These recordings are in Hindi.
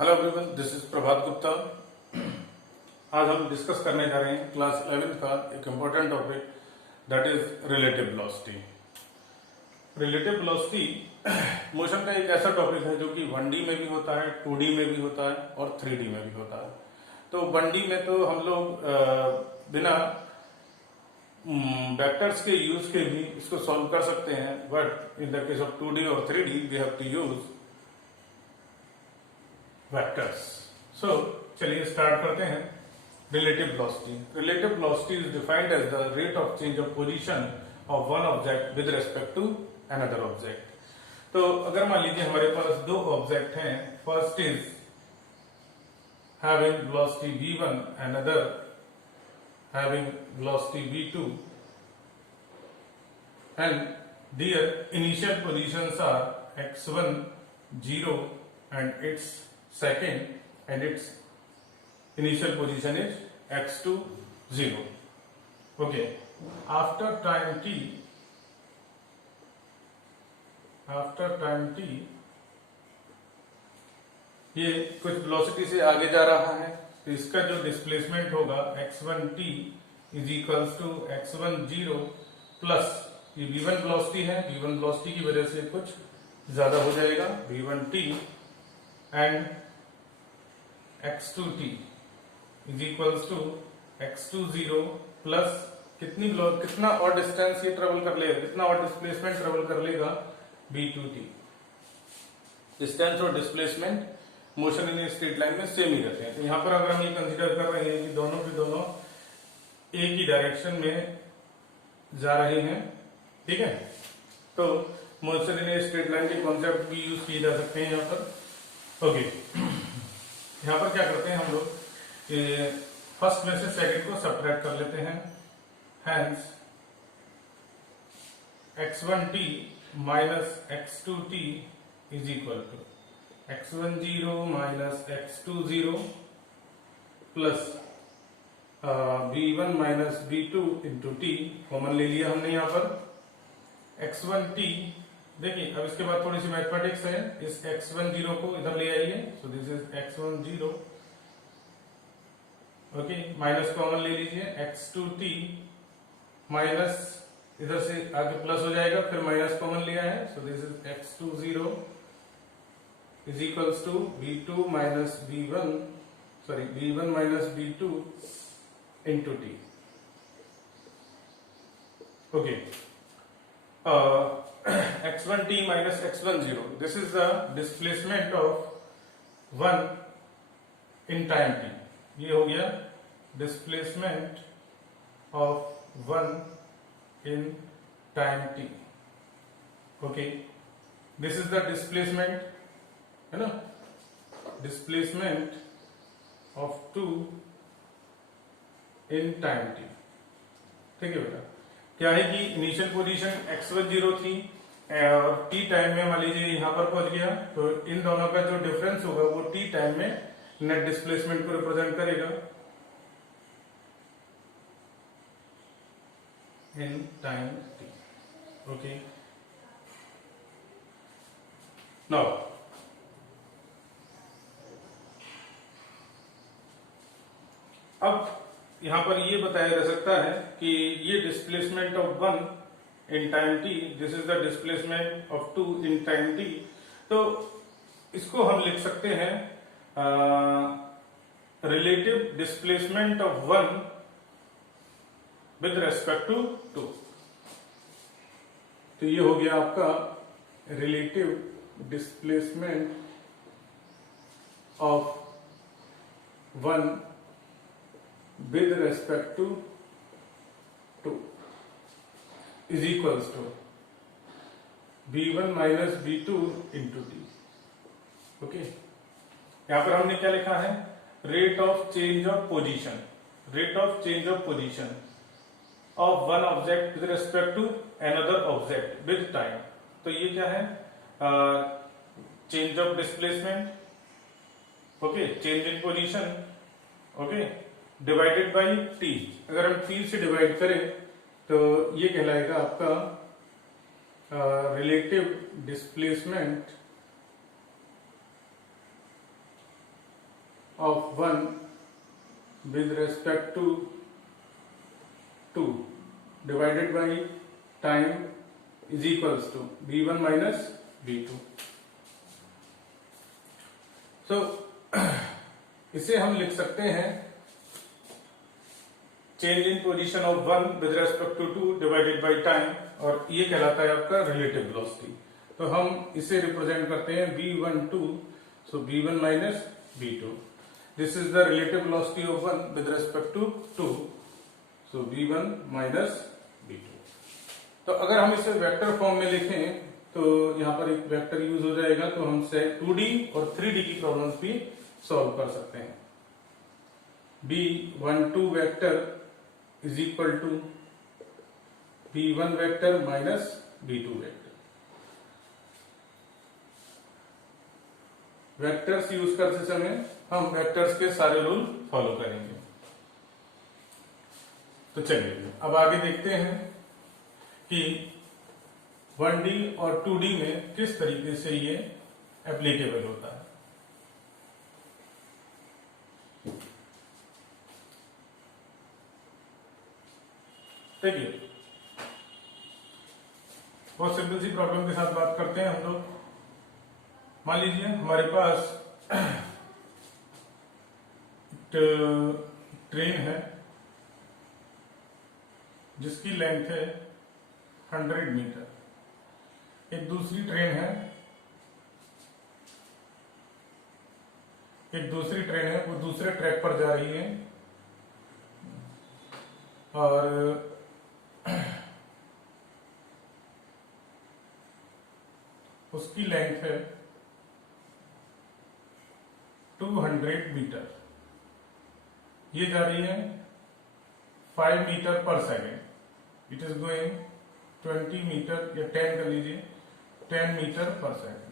हेलो एवरीवन, दिस इज प्रभात गुप्ता। आज हम डिस्कस करने जा रहे हैं क्लास 11 का एक important topic, that is relative velocity. Relative velocity motion का एक ऐसा टॉपिक है जो कि 1D में भी होता है, 2D में भी होता है और 3D में भी होता है। तो 1D में तो हम लोग बिना वेक्टर्स के यूज के भी इसको सॉल्व कर सकते हैं, but in the case of 2D और 3D we have to use vectors. So चलिए स्टार्ट करते हैं। Relative velocity. Relative velocity is defined as the rate of change of position of one object with respect to another object. तो अगर मान लीजिए हमारे पास दो ऑब्जेक्ट हैं, first is having velocity v1 and other having velocity v2 and their initial positions are x1 0 and its second and its initial position is x2 0. Okay, after time t ये कुछ वेलोसिटी से आगे जा रहा है, तो इसका जो डिस्प्लेसमेंट होगा x1t is equals to x1 0 plus ये v1 वेलोसिटी है, v1 वेलोसिटी की वजह से कुछ ज्यादा हो जाएगा v1t and x2t is equals to x2 0 plus कितना और डिस्टेंस ये ट्रेवल कर लेगा, कितना और डिस्प्लेसमेंट ट्रेवल कर लेगा v2t। डिस्टेंस और displacement motion in straight line में सेम ही रहते हैं। तो यहां पर अगर हम ये कंसीडर कर रहे हैं कि दोनों के दोनों एक ही डायरेक्शन में जा रहे हैं, ठीक है, तो मोशन इन स्ट्रेट लाइन के कॉन्सेप्ट भी यूज किए जा सकते हैं यहाँ पर। ओके, यहाँ पर क्या करते हैं हम लोग, फर्स्ट में से सेकंड को सब्ट्रैक्ट कर लेते हैं। Hence x1t minus x2t is equal to x1 0 minus x2 0 plus v1 minus v2 into t common ले लिया हमने यहाँ पर। x1t देखिए, अब इसके बाद थोड़ी सी मैथमेटिक्स है, इस x1 0 को इधर ले आइए, सो this is x1 0, okay, minus common ले लीजिए, x2t माइनस इधर से आगे प्लस हो जाएगा, फिर माइनस कॉमन लिया है, so this is x2 0 is equals to v2 minus v1 minus v2 into t। Okay, x1t minus x1 0, this is the displacement of 1 in time t। ये हो गया displacement of 1 in time t। okay, this is the displacement, है ना, displacement of 2 in time t। ठीक है बेटा, क्या है कि इनिशियल पोजीशन x1 0 थी और t टाइम में मान लीजिए यहां पर पहुंच गया, तो इन दोनों का जो डिफरेंस होगा वो t टाइम में नेट डिस्प्लेसमेंट को रिप्रेजेंट करेगा इन टाइम t। ओके, नाउ अब यहां पर ये बताया जा सकता है कि ये displacement of 1 in time t, this is the displacement of 2 in time t। तो इसको हम लिख सकते हैं relative displacement of 1 with respect to 2। तो ये हो गया आपका relative displacement of 1 with respect to 2 is equals to v1 minus v2 into t। Okay, यहां पर हमने क्या लिखा है, rate of change of position, rate of change of position of one object with respect to another object with time. तो ये क्या है, change of displacement, okay, change in position, okay, divided by t। अगर हम t से डिवाइड करें तो ये कहलाएगा आपका relative displacement of 1 with respect to 2 divided by time is equals to v1 minus v2। So इसे हम लिख सकते हैं change in position of 1 with respect to 2 divided by time, और ये कहलाता है आपका रिलेटिव वेलोसिटी। तो हम इसे रिप्रेजेंट करते हैं v12, so v1 minus v2। This is the relative velocity of 1 with respect to 2, so v1 minus v2। तो अगर हम इसे वेक्टर फॉर्म में लिखें तो यहां पर एक वेक्टर यूज हो जाएगा, तो हम 2D और 3D की प्रॉब्लम्स भी सॉल्व कर सकते हैं। v12 vector is equal to v1 vector minus v2 vector. Vectors use करते समय हम वेक्टर्स के सारे रूल फॉलो करेंगे। तो चलिए अब आगे देखते हैं कि 1D और 2D में किस तरीके से ये एप्लीकेबल होता है। देखिए बहुत सिंपल सी प्रॉब्लम के साथ बात करते हैं हम लोग। मान लीजिए हमारे पास ट्रेन है जिसकी लेंथ है 100 मीटर, एक दूसरी ट्रेन है, वो दूसरे ट्रैक पर जा रही है और उसकी लेंथ है 200 मीटर। ये जा रही है 5 मीटर पर second. It is going 20 metre या 10 कर लीजिए, 10 मीटर पर second.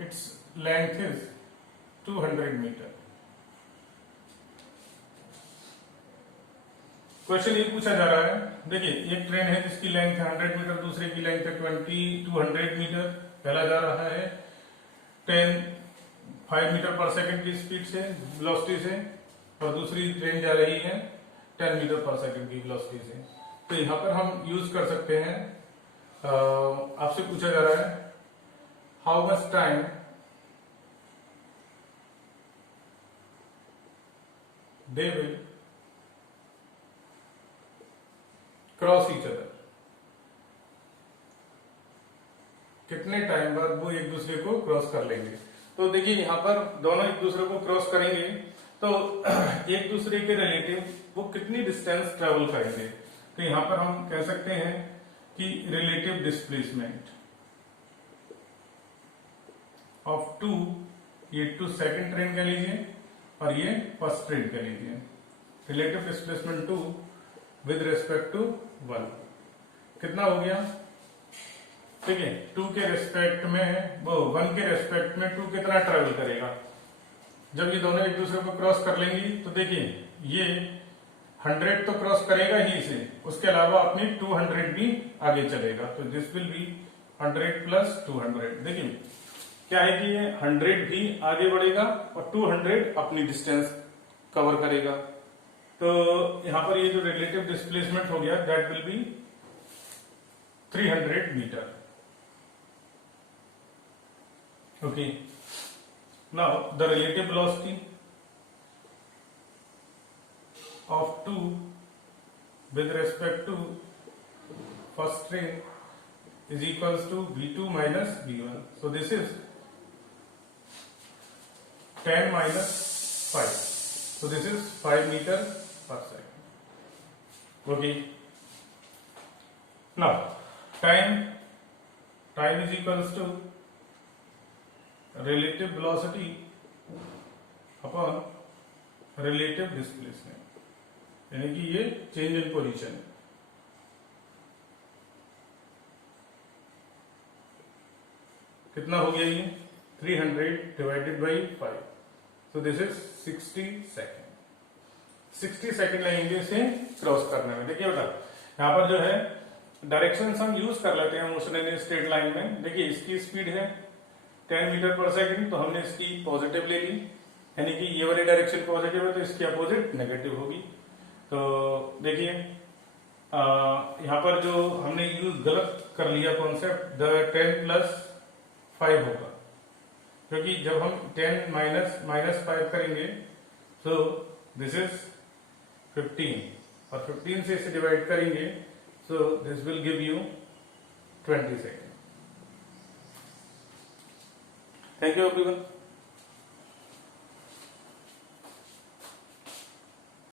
Its length is 200 metre. Question ये पूछा जा रहा है, देखिए एक ट्रेन है जिसकी लेंथ है 100 मीटर, दूसरे की लेंथ है 200 मीटर। पहला जा रहा है 5 मीटर पर सेकंड की स्पीड से, वेलोसिटी से, और दूसरी ट्रेन जा रही है 10 मीटर पर सेकंड की वेलोसिटी से। तो यहां पर हम यूज कर सकते हैं, आपसे पूछा जा रहा है how much time they will cross each other. कितने टाइम बाद वो एक दूसरे को क्रॉस कर लेंगे। तो देखिए यहां पर दोनों एक दूसरे को क्रॉस करेंगे तो एक दूसरे के रिलेटिव वो कितनी डिस्टेंस ट्रेवल करेंगे। तो यहां पर हम कह सकते हैं कि रिलेटिव डिस्प्लेसमेंट ऑफ 2, ये 2 सेकंड ट्रेन कह लीजिए और ये फर्स्ट ट्रेन कह लीजिए। Relative displacement 2 with respect to 1 कितना हो गया, ठीक है। 2 के रेस्पेक्ट में वो 1 के रेस्पेक्ट में 2 कितना ट्रेवल करेगा। जब ये दोनों एक दूसरे को क्रॉस कर लेंगी तो देखिए ये 100 तो क्रॉस करेगा ही इसे, उसके अलावा अपनी 200 भी आगे चलेगा। तो दिस विल बी 100 प्लस 200। देखिए क्या है कि ये 100 भी आगे बढ़ेगा और 200 अपनी डिस्टेंस कवर करेगा। तो यहां पर ये जो रिलेटिव डिस्प्लेसमेंट हो गया that will be 300 metre. Okay, now the relative velocity of 2 with respect to first train is equals to v2 minus v1. So this is 10 minus 5. So this is 5 meter per second. Okay. Now time is equals to relative velocity upon relative displacement, यानी कि ये चेंज इन पोजीशन। कितना हो गया ये 300 divided by 5, so this is 60 second. 60 second लगेंगे इसे क्रॉस करने में। देखिए बेटा यहां पर जो है डायरेक्शन हम यूज कर लेते हैं मोशन इन स्ट्रेट लाइन में। देखिए इसकी स्पीड है 10 मीटर पर सेकंड, तो हमने इसकी पॉजिटिव ले ली, यानी कि ये वाली डायरेक्शन पॉजिटिव है तो इसकी अपोजिट नेगेटिव होगी। तो देखिए यहाँ पर जो हमने यूज गलत कर लिया कॉन्सेप्ट, द 10 प्लस 5 होगा, क्योंकि जब हम 10 माइनस 5 करेंगे तो दिस इज 15 और 15 से इसे डिवाइड करेंगे, so this will give you 20 second. Thank you everyone.